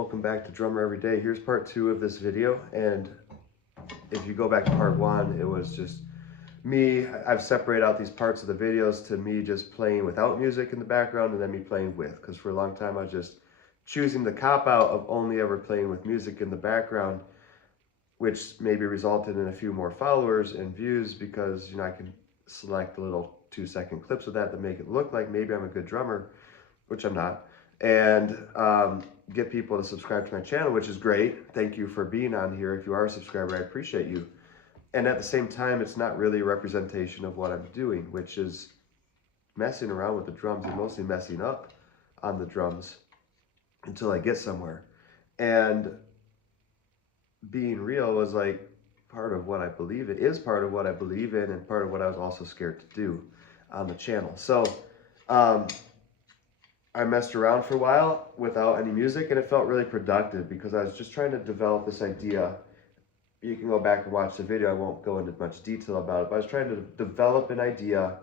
Welcome back to Drummer Every Day. Here's part 2 of this video, and if you go back to part 1, it was just me. I've separated out these parts of the videos to me just playing without music in the background and then me playing with, because for a long time I was just choosing the cop-out of only ever playing with music in the background, which maybe resulted in a few more followers and views because, you know, I can select the little 2-second clips of that make it look like maybe I'm a good drummer, which I'm not, and get people to subscribe to my channel, which is great. Thank you for being on here. If you are a subscriber, I appreciate you. And at the same time, it's not really a representation of what I'm doing, which is messing around with the drums and mostly messing up on the drums until I get somewhere. And being real was like part of what I believe in, is part of what I believe in, and part of what I was also scared to do on the channel. So I messed around for a while without any music, and it felt really productive because I was just trying to develop this idea. You can go back and watch the video. I won't go into much detail about it, but I was trying to develop an idea,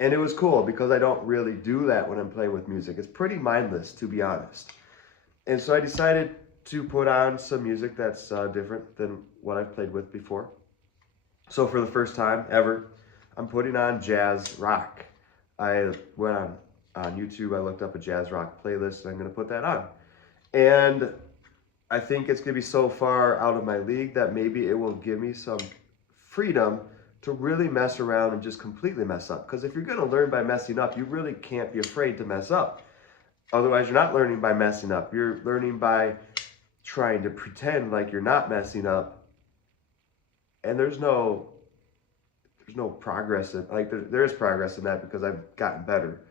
and it was cool because I don't really do that when I'm playing with music. It's pretty mindless, to be honest. And so I decided to put on some music that's different than what I've played with before. So for the first time ever, I'm putting on jazz rock. I went on YouTube, I looked up a jazz rock playlist, and I'm gonna put that on. And I think it's gonna be so far out of my league that maybe it will give me some freedom to really mess around and just completely mess up. Because if you're gonna learn by messing up, you really can't be afraid to mess up. Otherwise, you're not learning by messing up. You're learning by trying to pretend like you're not messing up. And there's no progress in, like there is progress in that because I've gotten better.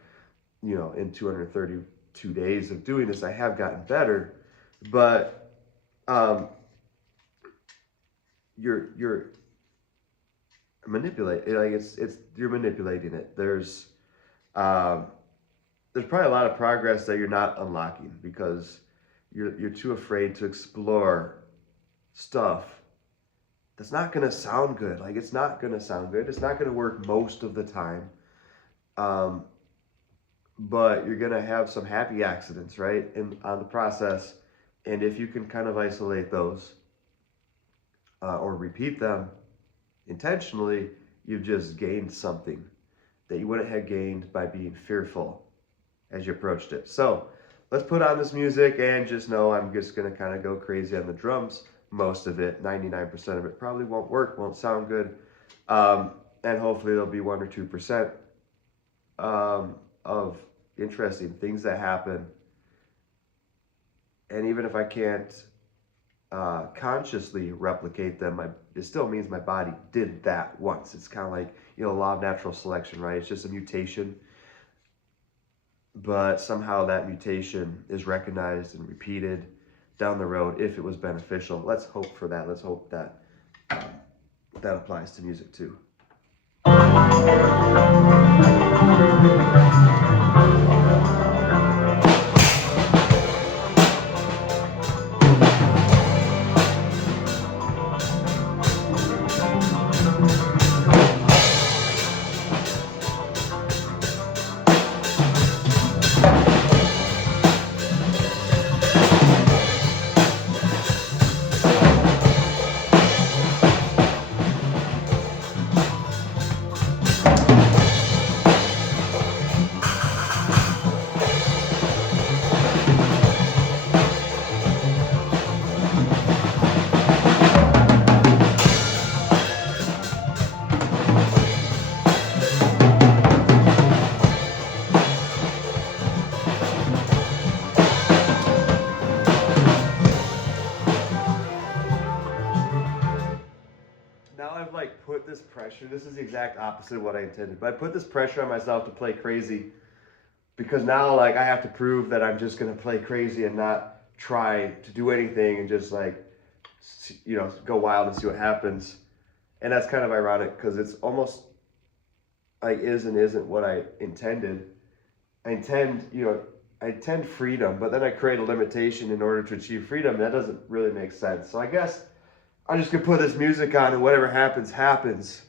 You know, in 232 days of doing this, I have gotten better, but you're manipulating, like you're manipulating it. There's probably a lot of progress that you're not unlocking because you're too afraid to explore stuff that's not gonna sound good. Like, it's not gonna sound good. It's not gonna work most of the time. But you're gonna have some happy accidents, right, on the process. And if you can kind of isolate those or repeat them intentionally, you've just gained something that you wouldn't have gained by being fearful as you approached it. So let's put on this music and just know I'm just gonna kind of go crazy on the drums. Most of it, 99% of it, probably won't work, won't sound good, and hopefully there'll be 1 or 2% of interesting things that happen. And even if I can't consciously replicate them, it still means my body did that once. It's kind of like, you know, law of natural selection, right? It's just a mutation, but somehow that mutation is recognized and repeated down the road if it was beneficial. Let's hope for that. Let's hope that that applies to music too. Now I've like put this pressure, this is the exact opposite of what I intended, but I put this pressure on myself to play crazy because now like I have to prove that I'm just gonna play crazy and not try to do anything and just like, you know, go wild and see what happens. And that's kind of ironic because it's almost like is and isn't what I intended. I intend freedom, but then I create a limitation in order to achieve freedom. And that doesn't really make sense. So I guess I'm just gonna put this music on and whatever happens, happens.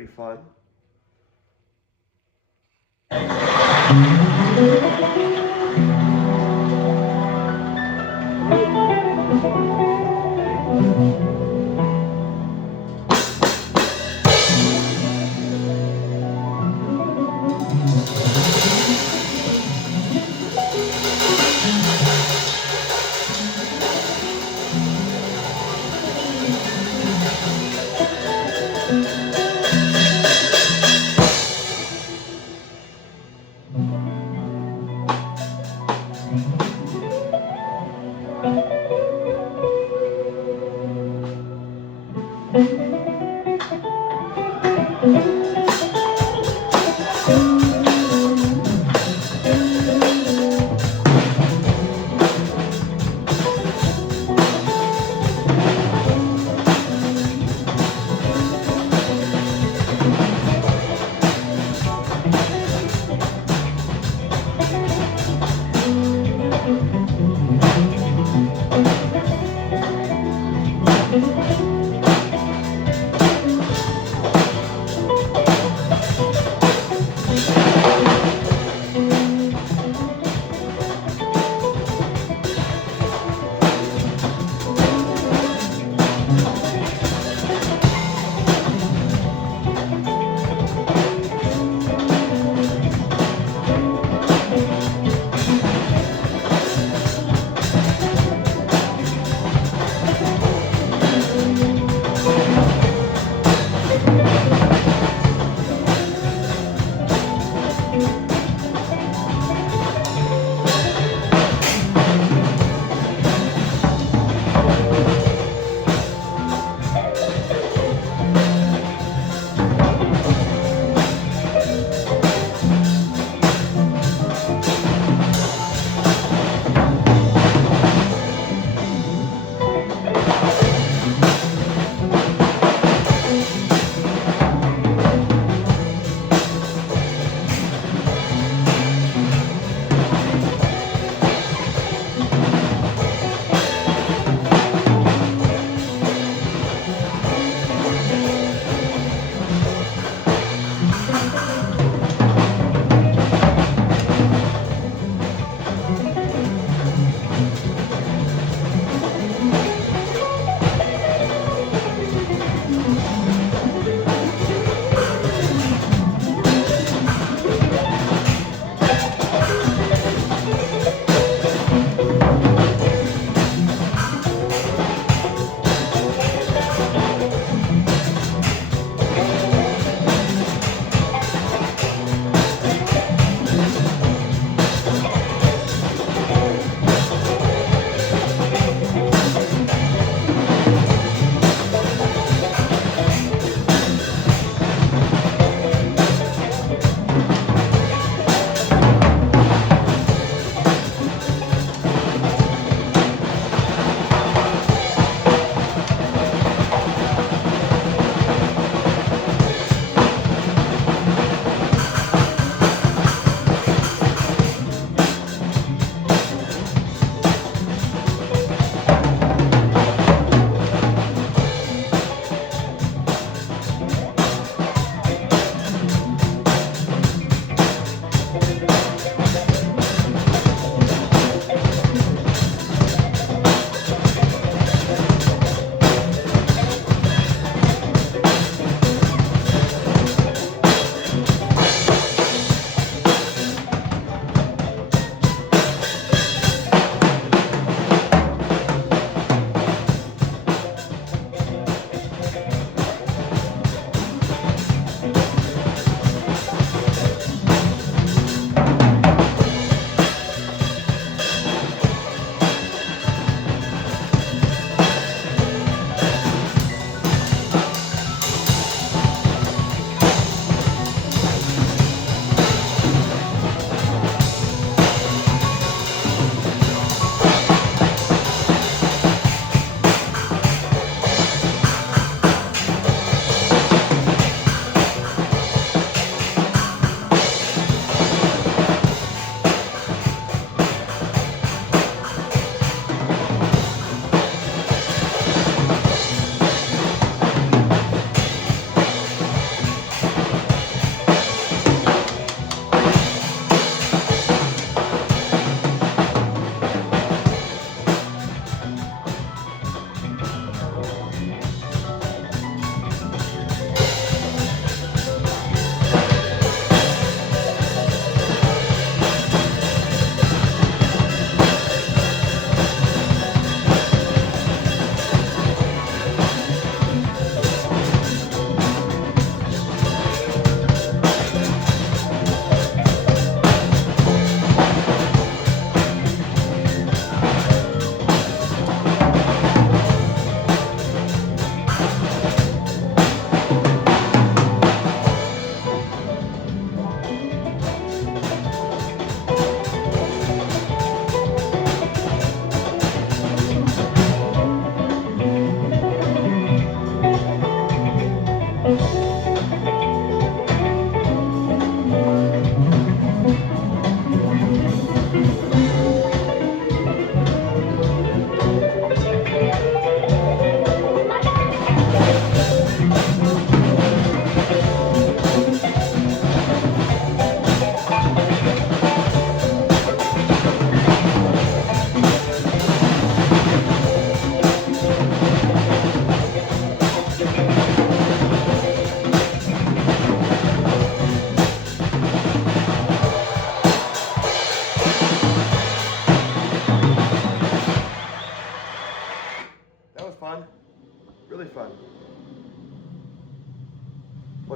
pretty fun.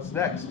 what's next.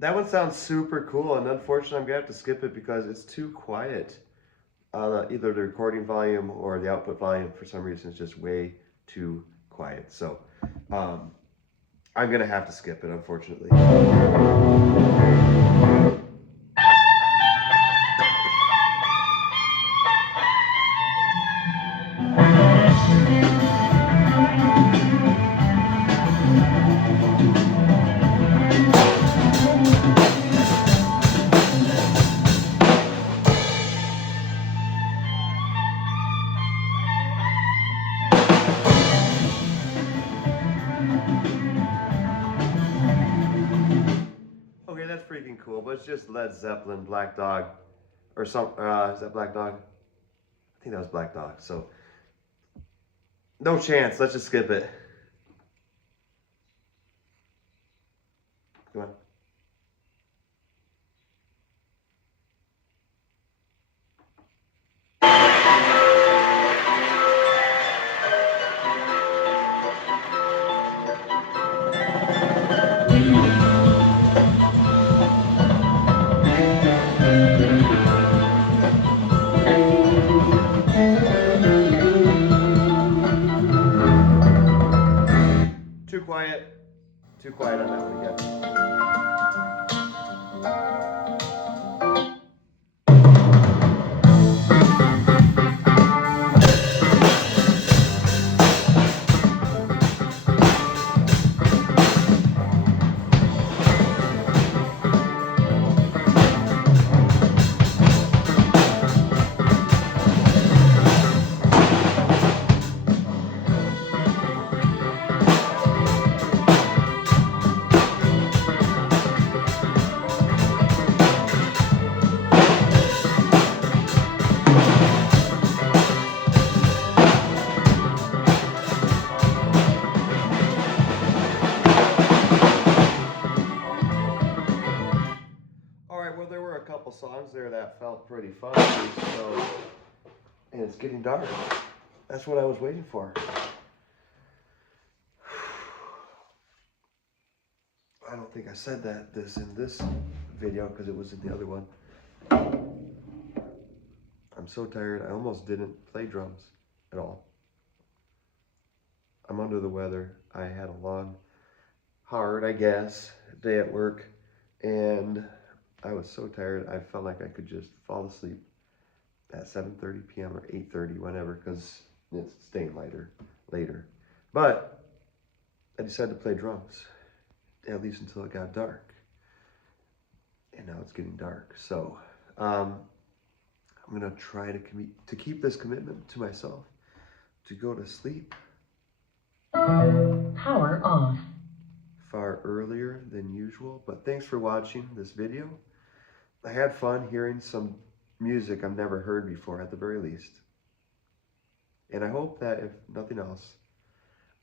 That one sounds super cool, and unfortunately I'm gonna have to skip it because it's too quiet on either the recording volume or the output volume. For some reason, it's just way too quiet. So I'm gonna have to skip it, unfortunately. just Led Zeppelin, Black Dog, or some, is that Black Dog? I think that was Black Dog, so no chance, let's just skip it. Come on. Too quiet on that one again. Songs there that felt pretty fun, so, and it's getting dark. That's what I was waiting for. I don't think I said this in this video because it was in the other one. I'm so tired. I almost didn't play drums at all. I'm under the weather. I had a long, hard, I guess, day at work, and I was so tired, I felt like I could just fall asleep at 7:30 p.m. or 8:30, whenever, because it's staying later. But I decided to play drums, at least until it got dark. And now it's getting dark. So I'm going to try to keep this commitment to myself, to go to sleep Power off. far earlier than usual. But thanks for watching this video. I had fun hearing some music I've never heard before, at the very least. And I hope that, if nothing else,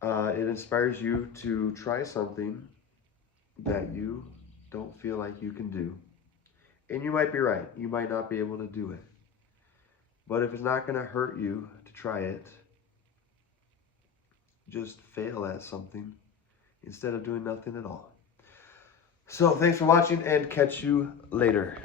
it inspires you to try something that you don't feel like you can do. And you might be right. You might not be able to do it. But if it's not going to hurt you to try it, just fail at something instead of doing nothing at all. So thanks for watching, and catch you later.